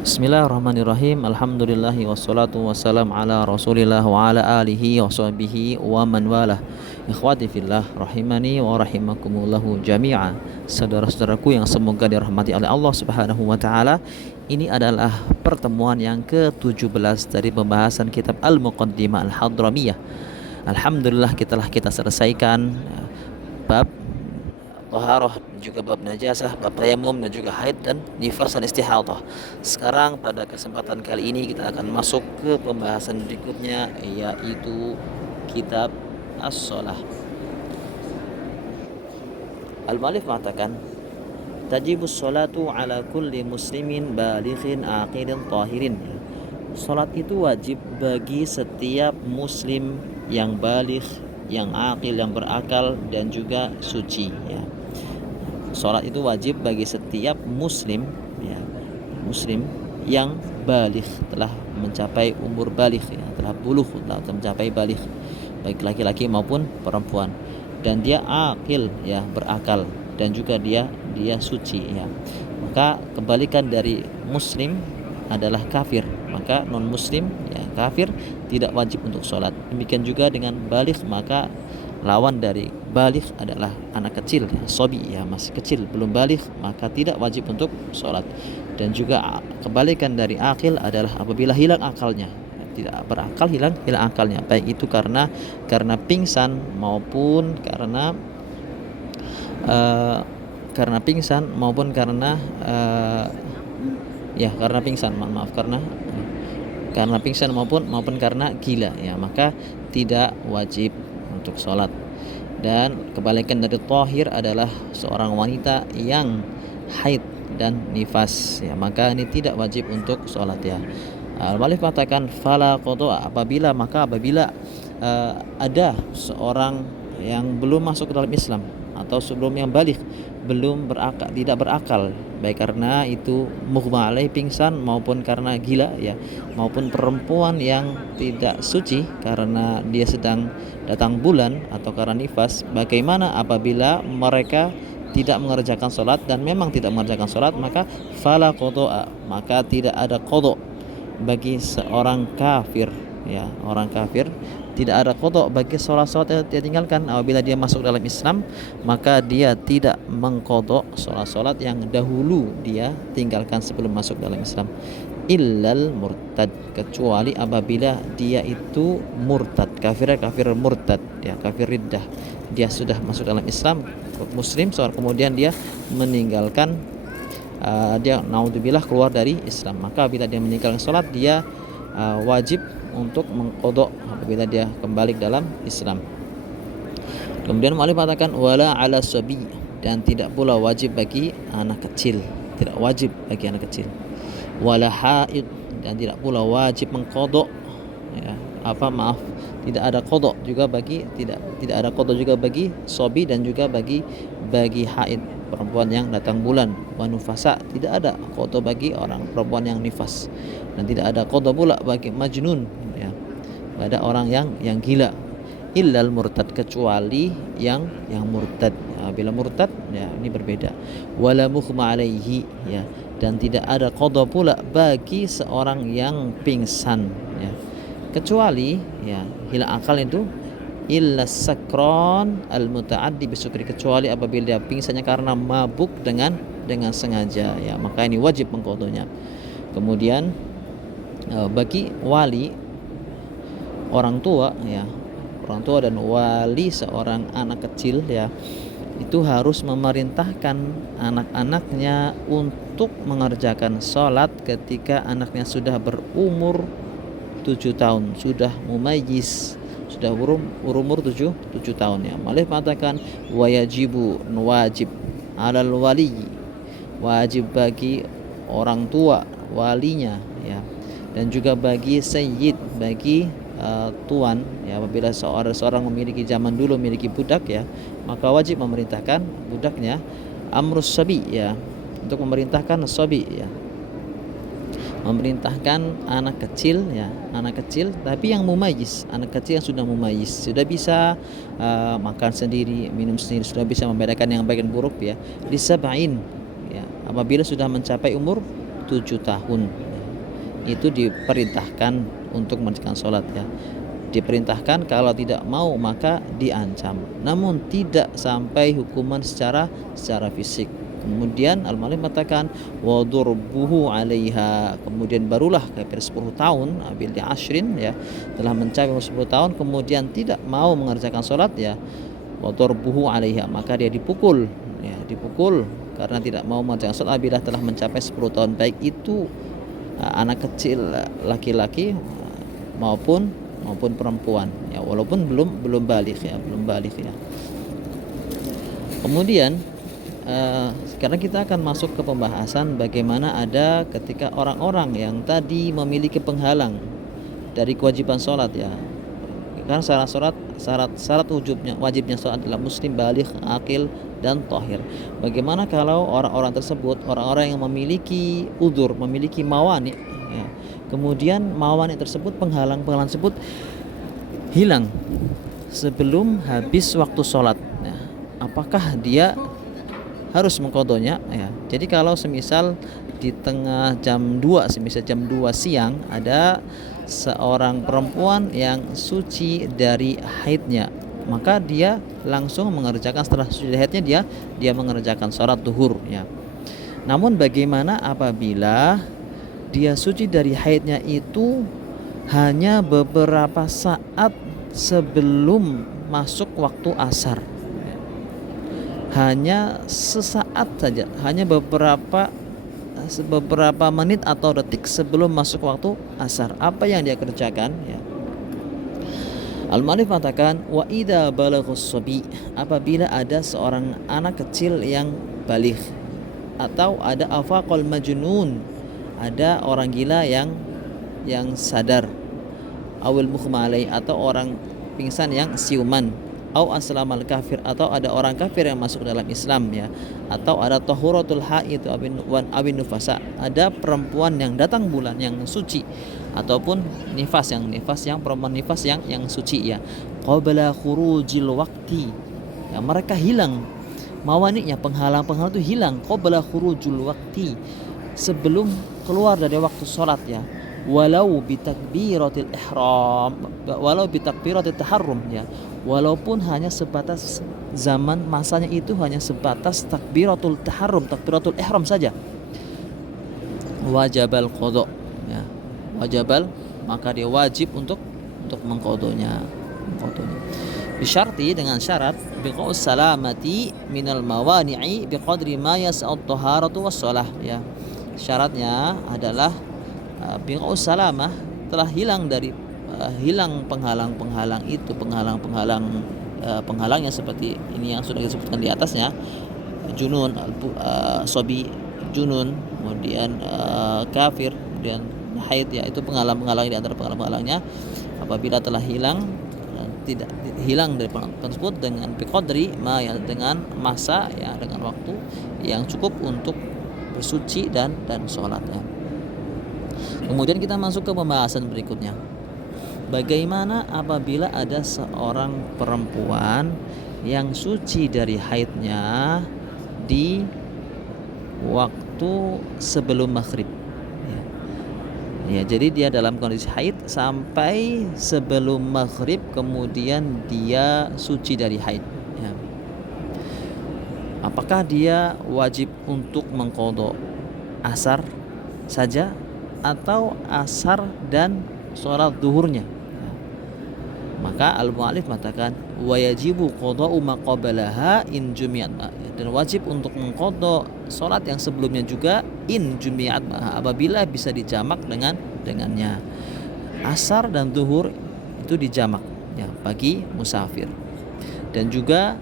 Bismillahirrahmanirrahim. Alhamdulillahi wassalatu wassalam ala Rasulillah wa ala alihi wa sahbihi wa man walah. Ikhwati fillah rahimani wa rahimakumullahu jami'a. Saudara-saudaraku yang semoga dirahmati oleh Allah Subhanahu wa taala. Ini adalah pertemuan yang ke-17 dari pembahasan kitab Al-Muqaddimah Al-Hadramiyah. Alhamdulillah kita selesaikan bab taharah, juga bab najasah, bab tayamum, dan juga haid dan nifas dan istihadah. Sekarang pada kesempatan kali ini kita akan masuk ke pembahasan berikutnya, yaitu kitab as-shalah. Al-Mu'allif mengatakan, tajibus sholatu ala kulli muslimin balighin aqilin tahirin. Salat itu wajib bagi setiap muslim yang baligh, yang aqil, yang berakal, dan juga suci, ya. Salat itu wajib bagi setiap muslim, ya, muslim yang baligh, telah mencapai umur baligh, ya, telah bulughh, telah mencapai baligh, baik laki-laki maupun perempuan, dan dia aqil, ya, berakal, dan juga dia suci, ya. Maka kebalikan dari muslim adalah kafir, maka non muslim, ya, kafir, tidak wajib untuk sholat. Demikian juga dengan baligh, maka lawan dari baligh adalah anak kecil, ya, sobi, ya, masih kecil, belum baligh, maka tidak wajib untuk sholat. Dan juga kebalikan dari akil adalah apabila hilang akalnya, tidak berakal, hilang akalnya, baik itu karena pingsan maupun karena pingsan maupun karena karena pingsan, karena pingsan maupun karena gila, ya, maka tidak wajib untuk sholat. Dan kebalikan dari tahir adalah seorang wanita yang haid dan nifas, ya, maka ini tidak wajib untuk sholat, ya. Al-Mu'allif mengatakan fala qada, apabila ada seorang yang belum masuk ke dalam Islam atau sebelum yang baligh, belum berakal, tidak berakal, baik karena itu mughma alaih, pingsan, maupun karena gila, ya, maupun perempuan yang tidak suci karena dia sedang datang bulan atau karena nifas. Bagaimana apabila mereka tidak mengerjakan sholat dan memang tidak mengerjakan sholat, maka fala qada, maka tidak ada qada bagi seorang kafir, ya, orang kafir tidak ada qada bagi sholat yang dia tinggalkan. Apabila dia masuk dalam Islam, maka dia tidak mengqada sholat yang dahulu dia tinggalkan sebelum masuk dalam Islam. Illal murtad, kecuali apabila dia itu murtad, kafir murtad, ya, kafir riddah, dia sudah masuk dalam Islam, muslim, kemudian dia meninggalkan, dia naudzubillah keluar dari Islam, maka bila dia meninggalkan sholat, dia wajib untuk mengqadha apabila dia kembali dalam Islam. Kemudian mu'allif mengatakan wala ala sabi, dan tidak pula wajib bagi anak kecil, tidak wajib bagi anak kecil. Wala haid, dan tidak pula wajib mengqadha, ya, tidak ada qadha juga bagi tidak ada qadha juga bagi sabi dan juga bagi haid, perempuan yang datang bulan. Wa nufasa, tidak ada qadha bagi orang perempuan yang nifas, dan tidak ada qadha pula bagi majnun, ya, pada orang yang gila. Illal murtad, kecuali yang murtad. Bila murtad, ya, ini berbeda. Wala mughma alaihi, ya, dan tidak ada qadha pula bagi seorang yang pingsan, ya, kecuali, ya, hilang akal itu illa sakron al mutaaddi bisukri, kecuali apabila dia pingsannya karena mabuk dengan sengaja, ya, maka ini wajib mengqadhanya. Kemudian bagi wali, orang tua dan wali seorang anak kecil, ya, itu harus memerintahkan anak-anaknya untuk mengerjakan sholat ketika anaknya sudah berumur 7 tahun, sudah mumayyiz, sudah berumur 7 tahun, ya. Mu'allif mengatakan wajib alal wali, wajib bagi orang tua, walinya, ya, dan juga bagi sayyid, bagi tuan, ya, apabila seorang memiliki, zaman dulu memiliki budak, ya, maka wajib memerintahkan budaknya amrus sabi, ya, untuk memerintahkan sabi, ya, memerintahkan anak kecil, ya, anak kecil tapi yang mumayyiz, anak kecil yang sudah mumayyiz, sudah bisa makan sendiri, minum sendiri, sudah bisa membedakan yang baik dan buruk, ya, disab'in, ya, apabila sudah mencapai umur 7 tahun. itu diperintahkan untuk mengerjakan sholat ya. Diperintahkan, kalau tidak mau maka diancam. Namun tidak sampai hukuman secara fisik. Kemudian al-mu'allif mengatakan wa durbuhu 'alaiha, kemudian barulah kafir 10 tahun abil di ashrin ya, telah mencapai 10 tahun kemudian tidak mau mengerjakan sholat ya, wa durbuhu 'alaiha, maka dia dipukul ya, dipukul karena tidak mau mengerjakan sholat apabila telah mencapai 10 tahun, baik itu anak kecil laki-laki maupun perempuan ya, walaupun belum baligh ya, Kemudian sekarang kita akan masuk ke pembahasan bagaimana ada ketika orang-orang yang tadi memiliki penghalang dari kewajiban sholat ya. Karena syarat wajibnya sholat adalah muslim, baligh, akil, dan tohir. Bagaimana kalau orang-orang tersebut, orang-orang yang memiliki udzur, memiliki mawani ya, kemudian mawani tersebut, penghalang tersebut hilang sebelum habis waktu sholat ya, apakah dia harus mengqadhonya ya. Jadi kalau semisal di tengah jam 2, semisal jam 2 siang ada seorang perempuan yang suci dari haidnya, maka dia langsung mengerjakan, setelah suci dari haidnya dia mengerjakan sholat duhur ya. Namun bagaimana apabila dia suci dari haidnya itu hanya beberapa saat sebelum masuk waktu asar, hanya sesaat saja, hanya beberapa menit atau detik sebelum masuk waktu asar, apa yang dia kerjakan ya? Al-mu'allif mengatakan wa idza balaghus sabi, apabila ada seorang anak kecil yang baligh, atau ada afaqal majnun, ada orang gila yang sadar, awil mughma alai, atau orang pingsan yang siuman, au aslamal kafir, atau ada orang kafir yang masuk dalam Islam ya, atau ada tahuratul haid awin nufasa, ada perempuan yang datang bulan yang suci, ataupun nifas yang perempuan nifas yang suci ya, qabla khurujil waqti ya, mereka hilang mawani'nya, penghalang itu hilang qabla khurujul waqti, sebelum keluar dari waktu sholat ya, walau bitakbiratil ihram, walau bitakbiratil taharrum ya, walaupun hanya sebatas zaman masanya itu hanya sebatas takbiratul taharrum, takbiratul ihram saja, wajibal qadha ya, maka dia wajib untuk mengqadhonya. Bisyarti, dengan syarat, biqaus salamati minal mawani'i biqadri ma yas'ud taharatu was shalah ya. Syaratnya adalah biqaus salamah, telah hilang dari hilang penghalang itu, penghalangnya seperti ini yang sudah disebutkan di atasnya, junun, sobi, junun, kemudian kafir, kemudian haid ya, itu penghalang di antara penghalangnya. Apabila telah hilang, tidak hilang dari penghalang tersebut dengan biqadri ma ya, dengan masa ya, dengan waktu yang cukup untuk bersuci dan sholat ya. Kemudian kita masuk ke pembahasan berikutnya. Bagaimana apabila ada seorang perempuan yang suci dari haidnya di waktu sebelum maghrib ya, jadi dia dalam kondisi haid sampai sebelum maghrib, kemudian dia suci dari haid ya. Apakah dia wajib untuk mengqadha asar saja atau asar dan sholat duhurnya? Maka al-mu'allif mengatakan wa yajibu qada'u ma qablaha in jumi'at, dan wajib untuk mengqadha salat yang sebelumnya juga in jumi'at, apabila bisa dijamak dengannya. Asar dan zuhur itu dijamak ya bagi musafir, dan juga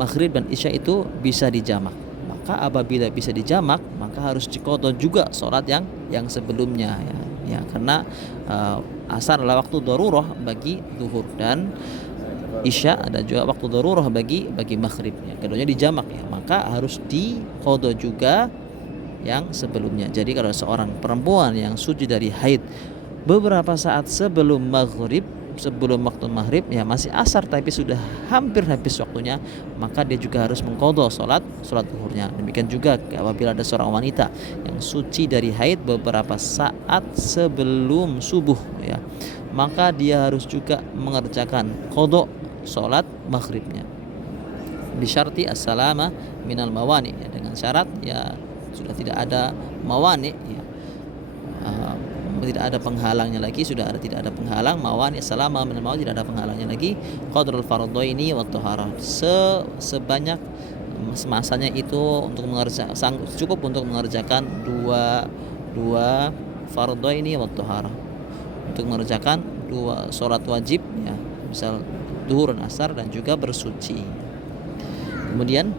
maghrib dan isya itu bisa dijamak. Maka apabila bisa dijamak, maka harus diqadha juga salat yang sebelumnya ya, karena asar adalah waktu darurah bagi zuhur, dan isya ada juga waktu darurah bagi maghrib ya. Keduanya dijamak ya, maka harus diqadha juga yang sebelumnya. Jadi kalau seorang perempuan yang suci dari haid beberapa saat sebelum maghrib, sebelum waktu maghrib ya masih asar tapi sudah hampir habis waktunya, maka dia juga harus mengqadha sholat zuhurnya. Demikian juga apabila ada seorang wanita yang suci dari haid beberapa saat sebelum subuh ya, maka dia harus juga mengerjakan qadha sholat maghribnya. Bisyarti as-salama minal mawani ya, dengan syarat ya sudah tidak ada mawani ya. Tidak ada penghalangnya lagi, tidak ada penghalang, mawani selama minal mawani, tidak ada penghalangnya lagi. Qadrul fardhaini wat taharah, sebanyak masanya itu untuk cukup untuk mengerjakan dua fardhaini wat taharah, untuk mengerjakan dua salat wajib ya, misal zuhur dan asar, dan juga bersuci. Kemudian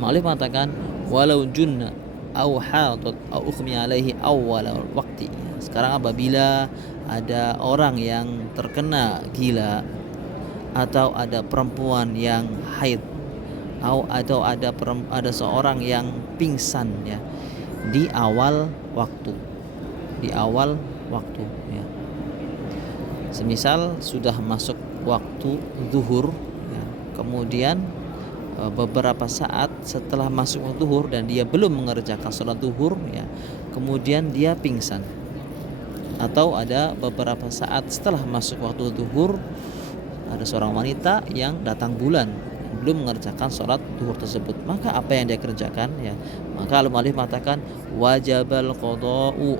mu'allif mengatakan walau junna au hadat au ukhmi alaihi awwal waqti. Sekarang apabila ada orang yang terkena gila, atau ada perempuan yang haid, atau ada seorang yang pingsan ya di awal waktu ya. Semisal sudah masuk waktu zuhur ya, kemudian beberapa saat setelah masuk waktu zuhur dan dia belum mengerjakan sholat zuhur ya, kemudian dia pingsan, atau ada beberapa saat setelah masuk waktu zuhur ada seorang wanita yang datang bulan belum mengerjakan sholat zuhur tersebut, maka apa yang dia kerjakan ya? Maka al-mu'allif mengatakan wajibal qada'u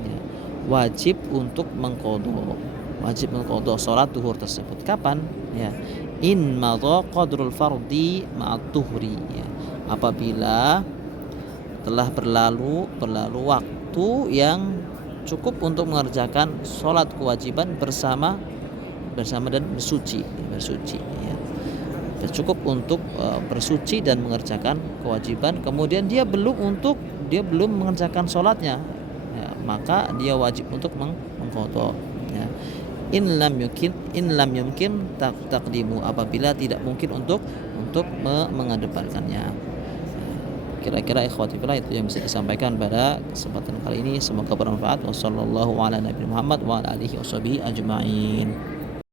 ya, wajib untuk mengqadha sholat zuhur tersebut. Kapan ya? In madha qadrul fardi ma'at tuhri ya, apabila telah berlalu waktu yang cukup untuk mengerjakan sholat kewajiban bersama dan bersuci ya. Cukup untuk bersuci dan mengerjakan kewajiban, kemudian dia belum mengerjakan sholatnya ya, maka dia wajib untuk mengqadha ya. In lam yumkin taqdimu, apabila tidak mungkin untuk mengedepankannya. Kira-kira ikhwati fillah itu yang bisa disampaikan pada kesempatan kali ini, semoga bermanfaat. Wassallallahu ala nabiyina Muhammad wa ala alihi washabihi ajma'in.